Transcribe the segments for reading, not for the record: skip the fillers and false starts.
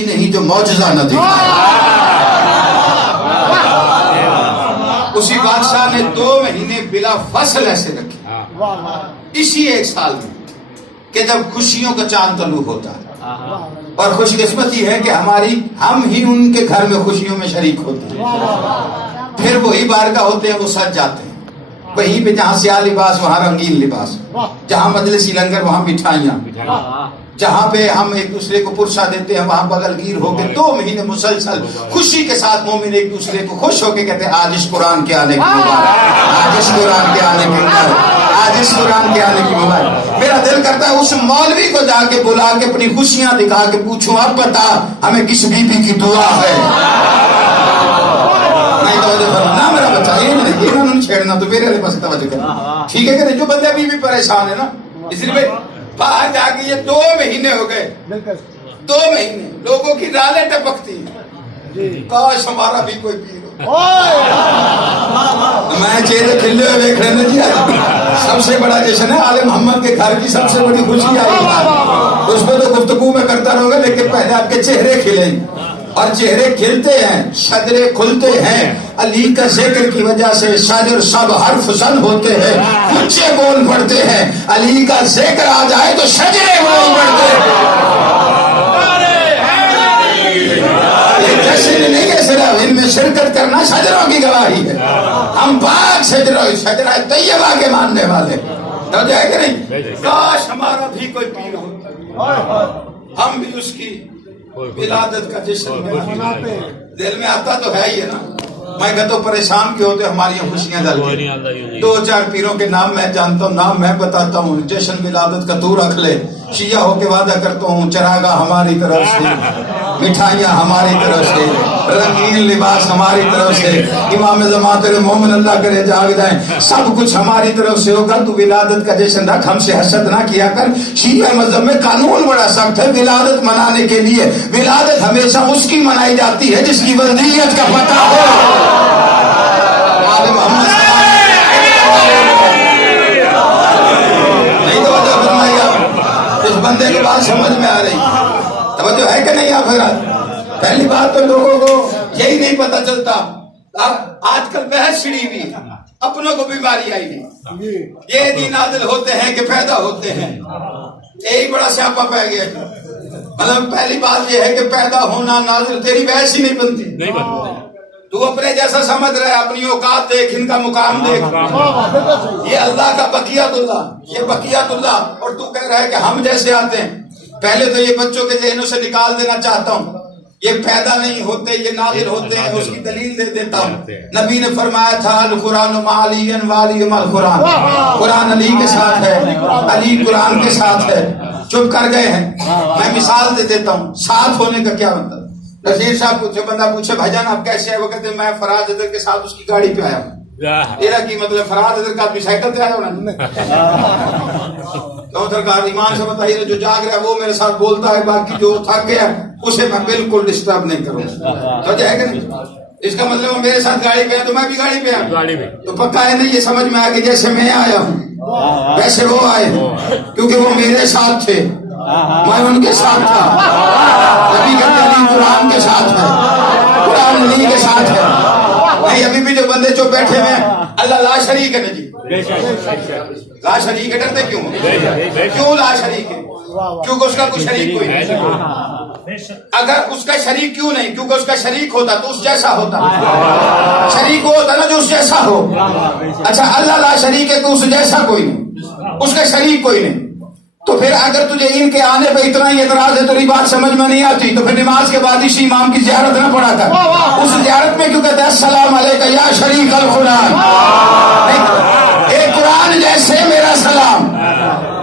ہی نہیں جو معجزہ نہ دکھائے۔ اسی بادشاہ نے 2 مہینے بلا فصل ایسے رکھے اسی 1 سال میں کہ جب خوشیوں کا چاند طلوع ہوتا ہے، اور خوش قسمتی ہے کہ ہم ہی ان کے گھر میں خوشیوں میں شریک ہوتے ہیں۔ پھر وہی بارگاہ ہوتے ہیں، وہ سج جاتے ہیں، وہیں پہ جہاں سیاہ لباس وہاں رنگین لباس، جہاں مجلسی لنگر وہاں مٹھائیاں، جہاں پہ ہم ایک دوسرے کو پرسا دیتے ہیں وہاں بغل گیر ہو کے 2 مہینے مسلسل خوشی کے ساتھ مومن ایک دوسرے کو خوش ہو کے کہتے ہیں آج اس قرآن کے آنے کی مبارک، آج اس قرآن کے آنے کی مبارک، آج اس قرآن کے آنے کی مبارک۔ میرا دل کرتا ہے اس مولوی کو جا کے بلا کے اپنی خوشیاں دکھا کے پوچھوں اب بتا ہمیں کس بی بی کی دعا ہے؟ نہیں توجہ نہ میرا بچہ یہ نہیں چھیڑنا، تو میرے پاس توجہ کرنا، ٹھیک ہے کہ نہیں؟ جو بندے بی بی پریشان ہے نا، اس لیے باہر جا کے یہ 2 مہینے ہو گئے، 2 مہینے لوگوں کی رالیں ٹپکتی ہیں، کاش ہمارا بھی کوئی پیر ہو۔ میں چہرے کھلے ہوئے دیکھ رہے ہیں جی، سب سے بڑا جشن ہے آل محمد کے گھر کی سب سے بڑی خوشی آئی ہے، اس کو تو گفتگو میں کرتا رہوں گا لیکن پہلے آپ کے چہرے کھلیں، اور چہرے کھلتے ہیں، شجرے کھلتے ہیں، علی کا ذکر کی وجہ سے شجر سب حرف زن ہوتے ہیں، بچے بول پڑتے ہیں، علی کا ذکر آ جائے تو شجرے بول پڑتے ہیں۔ یہ جشن نہیں ہے صرف، ان میں شرکت کرنا شجروں کی گواہی ہے، ہم پاک شجرہ طیبہ کے ماننے والے، تو جو ہے کہ نہیں؟ کاش ہمارا بھی کوئی پیر ہوتا، ہم بھی اس کی ولادت کا جشن مناتے۔ دل میں آتا تو ہے ہی ہے نا، میں کہتا ہوں پریشان کیوں ہوتے ہماری خوشیاں جلتی۔ 2-4 پیروں کے نام میں جانتا ہوں، نام میں بتاتا ہوں، جشن ولادت کا تو رکھ لے، شیعہ ہو کے وعدہ کرتا ہوں چراغاہ ہماری طرف سے، مٹھائیاں ہماری طرف سے، رنگین لباس ہماری طرف سے، امام زمان تیرے مومن اللہ کرے جاویدائیں، سب کچھ ہماری طرف سے ہوگا۔ تو ولادت کا جشن رکھ، ہم سے حسد نہ کیا کر۔ شیعہ مذہب میں قانون بڑا سخت ہے ولادت منانے کے لیے، ولادت ہمیشہ اس کی منائی جاتی ہے جس کی ولدیت کا پتہ ہو۔ محمد نہیں توجہ فرمائیے، اس بندے کی بات سمجھ میں آ رہی توجہ ہے کہ نہیں؟ آپ پہلی بات تو لوگوں کو یہی نہیں پتا چلتا، آج کل بحث چھڑی ہوئی، اپنوں کو بیماری آئی نہیں، یہ دن نازل ہوتے ہیں کہ پیدا ہوتے ہیں، یہی بڑا سیاپا پہ گیا۔ مطلب پہلی بات یہ ہے کہ پیدا ہونا نازل، تیری بحث ہی نہیں بنتی، تو اپنے جیسا سمجھ رہے، اپنی اوقات دیکھ، ان کا مقام دیکھ، یہ اللہ کا بقیت اللہ، یہ بقیت اللہ، اور تو کہہ رہا ہے کہ ہم جیسے آتے ہیں۔ پہلے تو یہ بچوں کے ذہنوں سے نکال دینا چاہتا ہوں، یہ پیدا نہیں ہوتے، یہ نازل ہوتے ہیں، اس کی دلیل دے دیتا ہوں۔ نبی نے فرمایا تھا القرآن مع علی وعلی مع القرآن، قرآن علی کے ساتھ ہے، علی قرآن کے ساتھ ہے۔ چپ کر گئے ہیں، میں مثال دے دیتا ہوں ساتھ ہونے کا کیا مطلب۔ نذیر صاحب جو بندہ پوچھے بھائی جان آپ کیسے ہیں، وہ کہتے ہیں میں فراز حیدر کے ساتھ اس کی گاڑی پہ آیا ہوں۔ تیرا کی مطلب فراز حیدر کا اپنی سائیکل پہ آیا ہونا؟ تو سرکار ایمان سے بتائیے، جو جاگ رہا ہے وہ میرے ساتھ بولتا ہے، باقی جو تھک گیا اسے میں بالکل ڈسٹرب نہیں کروں گا، سمجھ ہے کہ نہیں؟ اس کا مطلب میرے ساتھ گاڑی پہ ہے تو میں بھی گاڑی پہ آیا، تو پکا ہے نہیں، یہ سمجھ میں آیا کہ جیسے میں آیا ہوں ویسے وہ آئے، کیونکہ وہ میرے ساتھ تھے، میں ان کے ساتھ تھا۔ نبی کہتے ہیں قرآن کے ساتھ ہے، قرآن علی کے ساتھ ہے۔ نہیں ابھی بھی جو بندے جو بیٹھے ہوئے ہیں، اللہ لا شریک ہے نا جی، لا شریک ہے، ڈرتے کیوں؟ کیوں لا شریک ہے؟ کیونکہ اس کا کوئی شریک کوئی نہیں۔ اگر اس کا شریک کیوں نہیں؟ کیونکہ اس کا شریک ہوتا تو اس جیسا ہوتا، شریک وہ ہوتا نا جو اس جیسا ہو۔ اچھا اللہ لا شریک ہے تو اس جیسا کوئی نہیں، اس کا شریک کوئی نہیں، تو پھر اگر تجھے ان کے آنے پہ اتنا ہی اعتراض ہے، تیری بات سمجھ میں نہیں آتی، تو پھر نماز کے بعد اسی امام کی زیارت نہ پڑھا کر۔ اس زیارت میں کیوں کہتے ہیں السلام علیکہ یا شریک القرآن، ایک قرآن جیسے میرا سلام،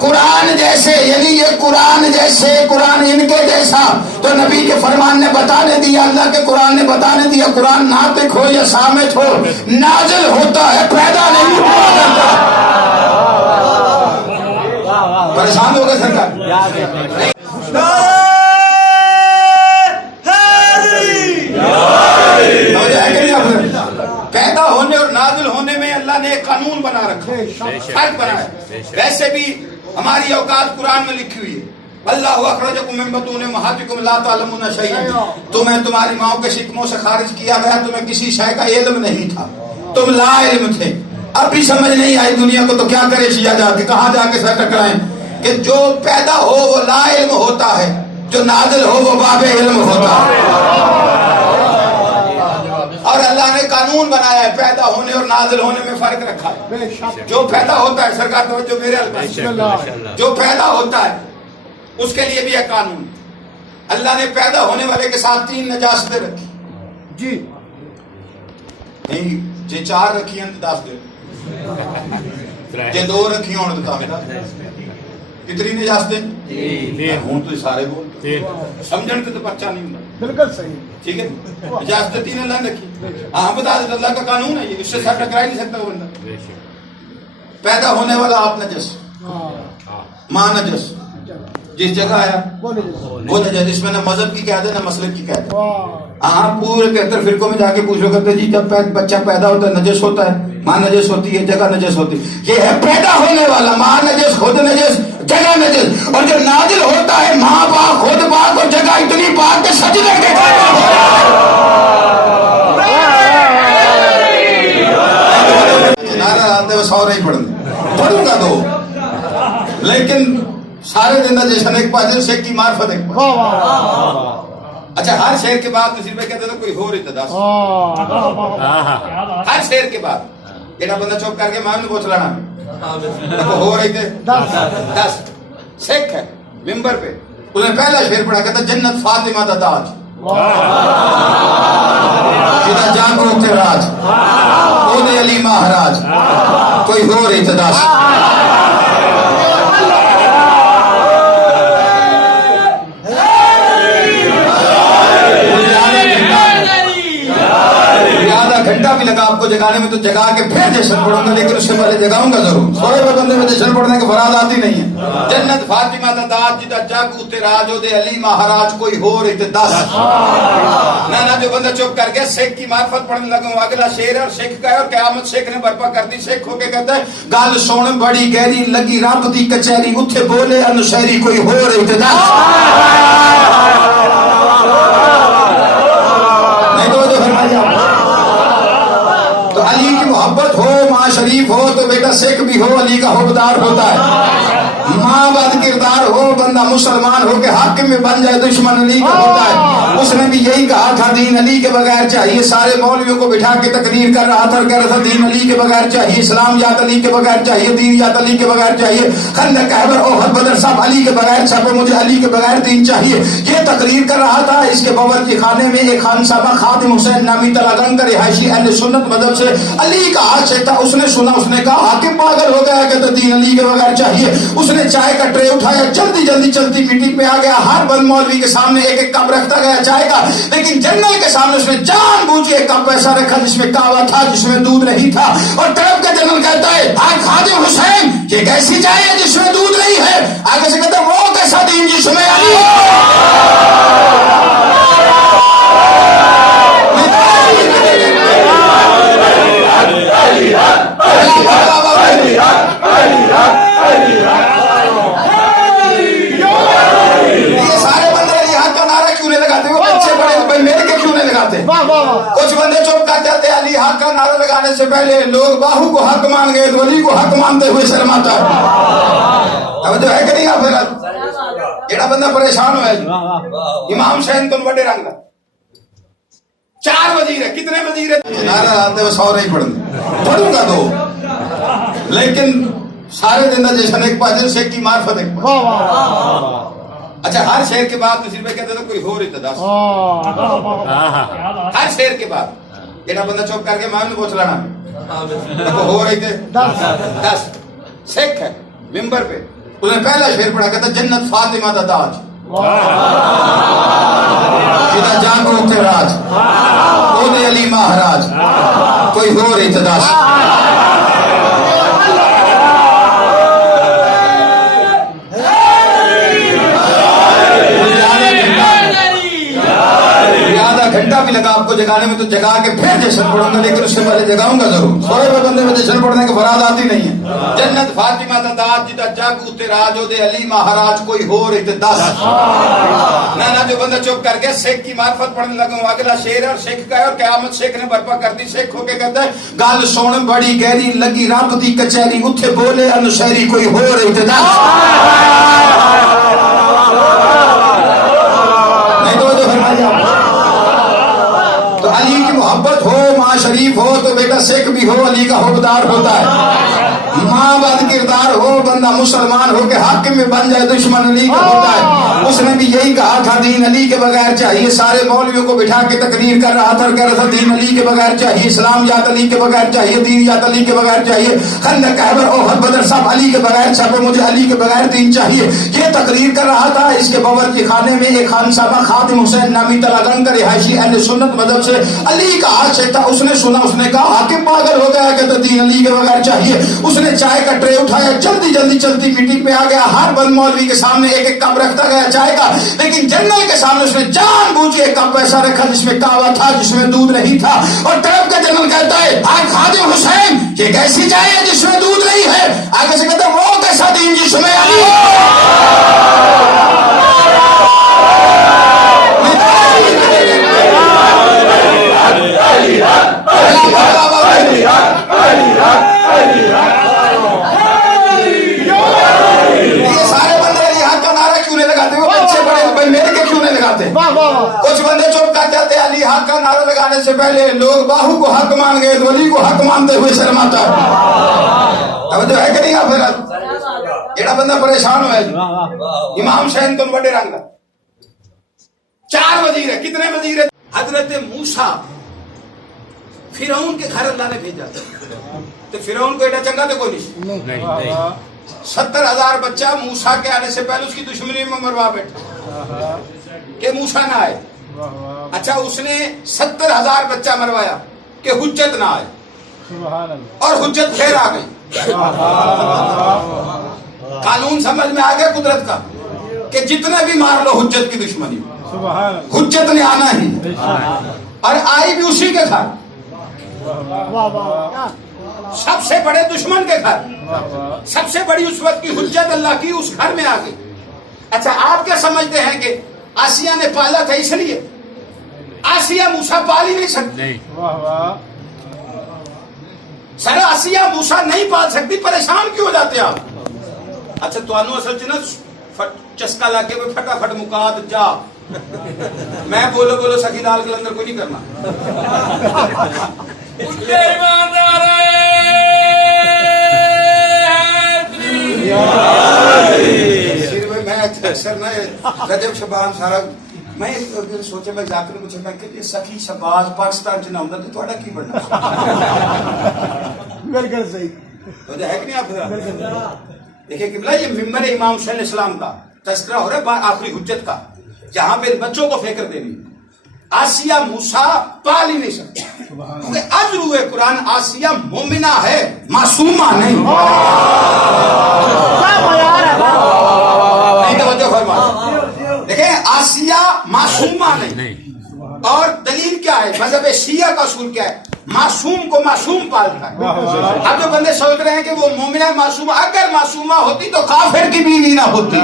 قرآن جیسے، یعنی یہ قرآن جیسے، قرآن ان کے جیسا۔ تو نبی کے فرمان نے بتانے دیا، اللہ کے قرآن نے بتانے دیا، قرآن ناطق ہو یا صامت ہو نازل ہوتا ہے، پیدا نہیں ہوا کرتا۔ پریشان ہو گئے سرکار؟ پیدا ہونے اور نازل ہونے میں اللہ نے ایک قانون بنا رکھا ہے، فرق بنایا۔ ویسے بھی ہماری اوقات قرآن میں لکھی ہوئی ہے، اللہ اخرجکم من بطون امہاتکم لا تعلمون شیئا، تمہیں تمہاری ماؤں کے شکموں سے خارج کیا گیا، تمہیں کسی شے کا علم نہیں تھا، تم لا علم تھے۔ اب بھی سمجھ نہیں آئی دنیا کو تو کیا کرے شیعہ جا کے، کہاں جا کے سر ٹکرائیں کہ جو پیدا ہو وہ لا علم ہوتا ہے، جو نازل ہو وہ باب علم ہوتا ہے۔ اور اللہ نے قانون بنایا ہے، پیدا ہونے اور نازل ہونے میں فرق رکھا ہے۔ جو پیدا ہوتا ہے، سرکار توجہ میرے الفاظ، جو پیدا ہوتا ہے اس کے لیے بھی ہے قانون۔ اللہ نے پیدا ہونے والے کے ساتھ 3 نجاستیں رکھی جی، نہیں جی 4 رکھی ہیں 10 دے جی 2 رکھی ہوں تو کتنی نجاستیں ہوں تو سارے بول سمجھن تو پرچہ نہیں ہوں بالکل صحیح ٹھیک ہے۔ نجاستیں 3 اللہ نے رکھی، ہاں بتا دیتا اللہ کا قانون ہے یہ، اس سے سر ٹکرا ہی نہیں سکتا وہ بندہ۔ پیدا ہونے والا آپ نجس، ماں نجس، جس جگہ آیا وہ نجس، اس میں نہ مذہب کی قید ہے نہ مسلک کی قید ہے۔ ہاں پورے 73 فرقوں میں جا کے پوچھو کرتے جی جب بچہ پیدا ہوتا ہے نجس ہوتا ہے، ماں نجس ہوتی ہے، جگہ نجس ہوتی ہے۔ یہ ہے پیدا ہونے والا، ماں نجس، خود نجس، جگہ نجس، اور جو نازل ہوتا ہے ماں پاک، خود پاک اور جگہ اتنی پاک کہ سجدے کے نعرہ آتے ہوئے 100 نہیں پڑھوں گا 2، لیکن سارے دن جیسا ایک پاس شیخ کی معرفت ایک پاس۔ اچھا ہر شعر کے بعد نصیر بھائی کہتے تھے کوئی ہو رہی تھا ہر شعر کے بعد ایڈا بندہ چوپ کر کے ماں نے پوچھ لانا ہو رہی تھے 10 سکھ ہے ممبر پہ، انہیں پہلا شعر پڑھا کہتا جنت فاطمہ دا تاج جدا جانگو کے راج او دے علی مہاراج کوئی ہو رہی تھا 10۔ گھنٹہ بھی لگا آپ کو جگانے میں تو جگا کے پھر جشن پڑھوں گا، لیکن اس سے پہلے جگاؤں گا ضرور۔ سوئے ہوئے بندے میں جشن پڑھنے کے فراد آتی نہیں ہے۔ جنت فاطمہ دا تاج جدا جاگو تے راج او دے علی مہاراج کوئی ہو رہی تے 10۔ نہ جو بندہ چپ کر گیا سکھ کی معرفت پڑھنے لگا ہوں، اگلا شعر اور سکھ کا ہے اور قیامت سکھ نے برپا کر دی۔ سکھ ہو کے کہتا ہے گل سن بڑی گہری لگی رب دی کچہری اتھے بولے انشہری کوئی ہو رہی تے 10۔ نہیں تو جو فرمایا تو علی کی محبت ہو، ماں شریف ہو تو بیٹا سکھ بھی ہو علی کا حبدار ہوتا ہے۔ ماں بد کردار ہو بندہ مسلمان ہو کے حاکم میں بن جائے دشمن علی کا ہوتا ہے۔ اس نے بھی یہی کہا تھا دین علی کے بغیر چاہیے، سارے مولویوں کو بٹھا کے تقریر کر رہا تھا، کہہ رہا تھا دین علی کے بغیر چاہیے، اسلام یات علی کے بغیر چاہیے، دین یات علی کے بغیر چاہیے، خندق خیبر احد بدر سب علی کے بغیر چھپے، مجھے علی کے بغیر دین چاہیے، یہ تقریر کر رہا تھا۔ اس کے باورچی خانے میں ایک خان صاحبہ خادم حسین نامی تلاگنگ کا رہائشی اہل سنت مذہب سے علی کا عاشق تھا، اس نے سنا، اس نے کہا حاکم پاگل ہو گیا کہ تو دین علی کے بغیر چاہیے۔ اس نے چائے کا ٹرے اٹھایا، جلدی جلدی چلتی میٹنگ میں آ گیا، ہر بند مولوی کے سامنے ایک ایک کپ رکھتا گیا چائے کا، لیکن جنرل کے سامنے اس نے جان بوجھ کے ایک کپ ایسا رکھا جس میں کہوا تھا، جس میں دودھ نہیں تھا، اور طرف کا جنرل کہتا ہے خادم حسین یہ کیسی چائے ہے جس میں دودھ نہیں ہے؟ آگے سے کہتا ہے وہ کیسا دین جس میں علی کچھ بندے چپ کر جاتے ہیں علی حق کا نعرہ لگانے سے پہلے لوگ باہو کو حق مان گئے تو علی کو حق مانتے ہوئے شرماتا ہے۔ اب جو ہے کہ نہیں آپ ایڑا بندہ پریشان ہوا ہے امام حسین تم بڑے رنگ 4 وزیر ہے، کتنے وزیر ہے؟ نعرہ آتے ہوئے 100 نہیں پڑھوں گا 2، لیکن سارے دن جیسا ایک پاس شیخ کی معرفت ایک پاس۔ اچھا ہر شعر کے بعد نصیر بھائی کہتے تھے کوئی ہو رہی تھا 10۔ ہر شعر کے بعد ایڈا بندہ چوپ کر کے ماں نے پوچھ لانا ہو رہی تھے 10 سکھ ہے ممبر پہ، انہیں پہلا شعر پڑھا کہتا جنت فاطمہ دا تاج جدا جانگو کے راج او دے علی مہاراج کوئی ہو رہی تھا 10۔ گھنٹہ بھی لگا آپ کو جگانے میں تو جگا کے پھر جشن پڑھوں گا، لیکن اس سے پہلے جگاؤں گا ضرور. سوئے ہوئے بندے میں جشن پڑھنے کی فراد آتی نہیں ہے. جنت فاطمہ دا داد جدا جگ اتے راج ہو دے علی مہاراج کوئی ہو رہی تے دس. نہ جو بندہ چپ کر کے سکھ کی معرفت پڑھنے لگا ہوں. اگلا شیر ہے اور سکھ کا ہے، اور قیامت سکھ نے برپا کر دی. سکھ ہو کے کہتا ہے گل سن بڑی گہری لگی رب دی کچہری اتھے بولے انشہری کوئی ہو رہی تے دس. نہیں تو جو فرمایا تو علی کی محبت ہو، ماں شریف ہو تو بیٹا سکھ بھی ہو علی کا حقدار ہوتا ہے. ماں بد کردار ہو بندہ مسلمان ہو کے حاکم میں بن جائے دشمن علی کا ہوتا ہے. اس نے بھی یہی کہا تھا دین علی کے بغیر چاہیے. سارے مولویوں کو بٹھا کے تقریر کر رہا تھا اور کہہ رہا تھا دین علی کے بغیر چاہیے، اسلام یات علی کے بغیر چاہیے، دین یات علی کے بغیر چاہیے. خندق خیبر احد بدر سب علی کے بغیر چھپے، مجھے علی کے بغیر دین چاہیے. یہ تقریر کر رہا تھا. اس کے باورچی خانے میں ایک خان صاحبہ خادم حسین نامی تلادن کا رہائشی اہل سنت مذہب سے علی کا عاشق تھا. اس نے سنا، اس نے کہا حاکم پاگل ہو گیا کہ دین علی کے بغیر چاہیے. اس نے چائے کا ٹرے اٹھایا، جلدی جلدی چلتی میٹنگ پہ آ گیا. ہر بند مولوی کے سامنے ایک ایک کپ رکھتا گیا چائے کا، لیکن جنرل کے سامنے اس نے جان بوجھ ایک کپ ایسا رکھا جس میں کہوا تھا، جس میں دودھ نہیں تھا. اور طرف کا جنرل کہتا ہے آج خادم حسین یہ کیسی چائے ہے جس میں دودھ نہیں ہے؟ آگے سے کہتا ہے وہ کیسا دین جس میں علی کچھ بندے چپ کر جاتے ہیں. علی حق کا نعرہ لگانے سے پہلے لوگ باہو کو حق مان گئے تو علی کو حق مانتے ہوئے شرماتا ہے. توجہ ہے کہ نہیں؟ آپ ایڑا بندہ پریشان ہوا ہے. امام حسین تو بڑے رنگ 4 وزیر ہے. کتنے وزیر ہے؟ حضرت موسیٰ فرعون کے گھر اللہ نے بھیجا تو فرعون کو ایڈا چنگا تو کوئی نہیں. 70,000 بچہ موسیٰ کے آنے سے پہلے اس کی دشمنی میں مروا بیٹھا کہ موسیٰ نہ آئے. اچھا اس نے 70,000 بچہ مروایا کہ حجت نہ آئے، اور حجت پھر آ گئی. قانون سمجھ میں آ گیا قدرت کا کہ جتنا بھی مار لو حجت کی دشمنی، حجت نے آنا ہی، اور آئی بھی اسی کے گھر، سب سے بڑے دشمن کے گھر. سب سے بڑی اس وقت کی حجت اللہ کی اس گھر میں آ گئی. اچھا آپ کیا سمجھتے ہیں کہ آسیہ نے پالا تھا اس لیے؟ آسیہ موسیٰ پال ہی نہیں سکتی. سر آسیہ موسیٰ نہیں پال سکتی، پریشان کیوں ہو جاتے آپ؟ اچھا تو انو اصل چنا چسکا لاکے میں پھٹافٹ مکات جا میں بولو بولو سخی لال کلندر کو نہیں کرنا. اکثر رجب شبان سارا میں سوچے میں جا کر پوچھا کہ سخی شباز پاکستان چ نہ ہوندا تے تہاڈا کی بننا؟ بالکل صحیح تو ہے کہ نہیں. آپ دیکھیں قبلہ یہ ممبر امام حسین علیہ السلام کا تذکرہ ہو رہا ہے آخری حجت کا، جہاں پہ بچوں کو فکر دینی. آسیہ موسیٰ پال ہی نہیں سکتی کیونکہ اب روئے قرآن آسیہ مومنہ ہے، معصومہ نہیں. توجہ فرمائیں. دیکھیں آسیہ معصومہ نہیں. اور دلیل کیا ہے؟ مذہب شیعہ کا اصول کیا ہے؟ معصوم کو معصوم پالتا ہے. اب جو بندے سوچ رہے ہیں کہ وہ مومنہ معصومہ، اگر معصومہ ہوتی تو کافر کی بیوی نہ ہوتی.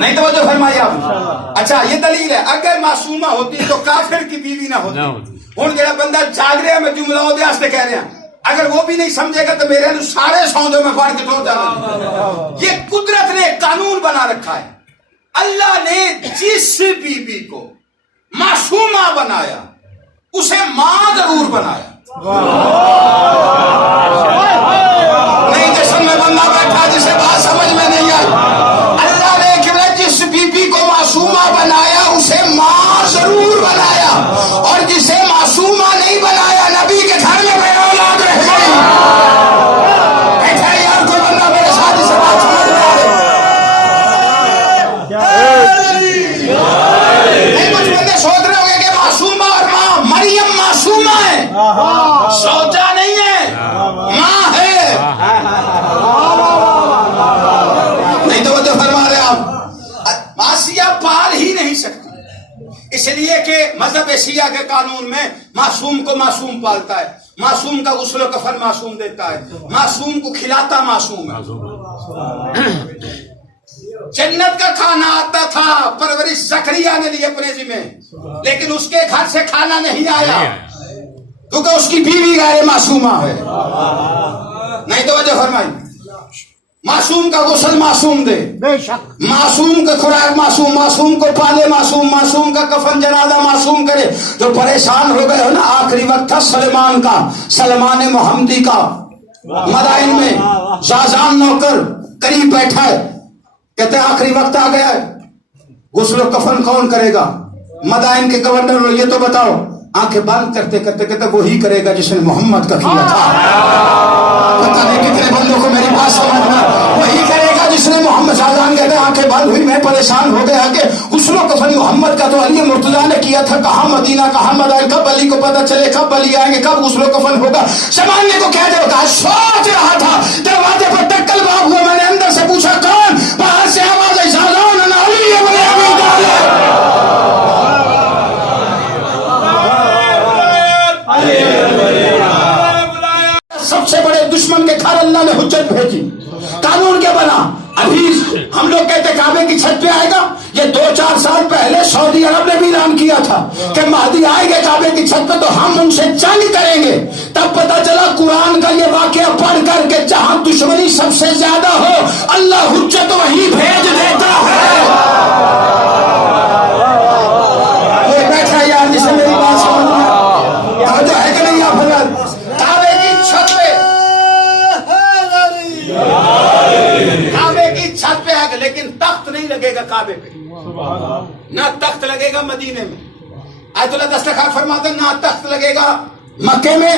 نہیں توجہ فرمائی آپ. اچھا یہ دلیل ہے، اگر معصومہ ہوتی تو کافر کی بیوی نہ ہوتی. ہوں جڑا بندہ جاگ رہا ہے میں جملہ دے واسطے کہہ رہا ہوں، اگر وہ بھی نہیں سمجھے گا تو میرے سارے سوندوں میں پھاڑ کے چھوڑ جانا. یہ قدرت نے قانون بنا رکھا ہے. اللہ نے جس بیوی کو معصومہ بنایا اسے ماں ضرور بنایا. نہیں جسم میں بندہ بیٹھا جسے بات سمجھ میں نہیں آئی. اللہ نے جس بیوی کو معصومہ بنایا اسے ماں ضرور بنایا، اور جسے معصومہ نہیں بنایا نبی کے گھر میں بے اولاد رہ گئی. بیٹھا یار کوئی بندہ میرے ساتھ اسے بات سمجھ میں آئے. نہیں کچھ بندے سوچ رہے ہوں گے کہ معصومہ اور ماں، مریم معصومہ ہے، سوچا نہیں ہے، ماں ہے. نہیں توجہ فرما رہے آپ. آسیہ پال ہی نہیں سکتی. اس لیے کہ مذہب شیعہ کے قانون میں معصوم کو معصوم پالتا ہے، معصوم کا غسل و کفن معصوم دیتا ہے، معصوم کو کھلاتا معصوم ہے۔ جنت کا کھانا آتا تھا، پرورش زکریا نے لی اپنے ذمہ، لیکن اس کے گھر سے کھانا نہیں آیا کیونکہ اس کی بیوی غیر معصومہ ہے۔ نہیں توجہ فرمائی، معصوم کا غسل معصوم دے، معصوم کا خوراک معصوم، معصوم کو پالے معصوم، معصوم کا کفن جنازہ معصوم کرے۔ جو پریشان ہو گئے ہو نا، آخری وقت تھا سلمان کا، سلمان محمدی کا، مدائن میں شاہجہاں نوکر قریب بیٹھا ہے، کہتے ہیں آخری وقت آ گیا ہے، غسل و کفن کون کرے گا؟ مدائن کے گورنر، یہ تو بتاؤ۔ آنکھیں بند کرتے کرتے کہتے وہی کرے گا جس نے محمد کا کیا تھا۔ پتہ نہیں کتنے بندوں کو میری بات سمجھنا، وہی کرے گا جس نے محمد۔ شاہجہاں کہتے ہیں آنکھیں بند ہوئی، میں پریشان ہو گیا کہ غسل و کفن محمد کا تو علی مرتضیٰ نے کیا تھا، کہاں مدینہ کہاں مدائن، کب علی کو پتہ چلے، کب علی آئیں گے، کب غسل و کفن ہوگا۔ سمانے کو کہہ دے، کہا سوچ رہا تھا، دروازے پر ٹکل باب ہوا، میں نے اندر سے پوچھا کون؟ باہر سے آواز ہے شاہجہاں علی ابن ابی طالب۔ سب سے بڑے دشمن کے گھر اللہ نے حجت بھیجی، قانون کیا بنا؟ ابھی ہم لوگ کہتے کعبے کی چھت پہ آئے گا، یہ 2-4 سال پہلے سعودی عرب نے بھی اعلان کیا تھا کہ مہدی آئے گے کعبے کی چھت پہ تو ہم ان سے جنگ کریں گے۔ تب پتا چلا قرآن کا یہ واقعہ پڑھ کر کہ جہاں دشمنی سب سے زیادہ ہو اللہ حجت وہی بھیج دیتا ہے۔ یہ بیٹھا یار جسے میری بات سمجھ میں توجہ ہے کہ نہیں؟ آپ حضرات کعبے کی چھت پہ، کعبے کی چھت پہ آگے، لیکن تخت نہیں لگے گا کعبے پہ، نہ تخت لگے گا مدینے میں۔ آیت اللہ دستخوان فرماتے ہیں نہ تخت لگے گا مکے میں،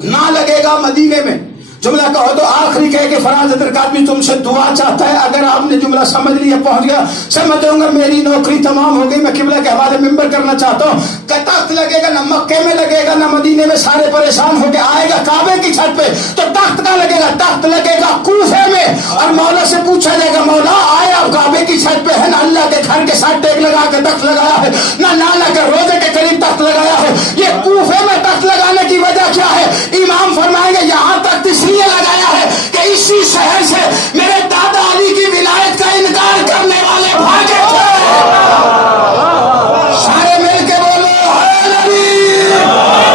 نہ لگے گا مدینے میں۔ جملہ کہو تو آخری کہے کہ فراز درکات بھی تم سے دعا چاہتا ہے۔ اگر آپ نے جملہ سمجھ لیا، پہنچ گیا، سمجھ دوں گا میری نوکری تمام ہو گئی، میں قبلہ کے حوالے ممبر کرنا چاہتا ہوں کہ تخت لگے گا نہ مکے میں لگے گا نہ مدینے میں، سارے پریشان ہو کے آئے گا کعبے کی چھت پہ تو تخت کا لگے گا، تخت لگے گا کوفے میں، اور مولا سے پوچھا جائے گا مولا آئے آپ کعبے کی چھت پہ ہے نا، اللہ کے گھر کے ساتھ ٹیک لگا کے تخت لگایا ہے نہ، نہ لگا روزہ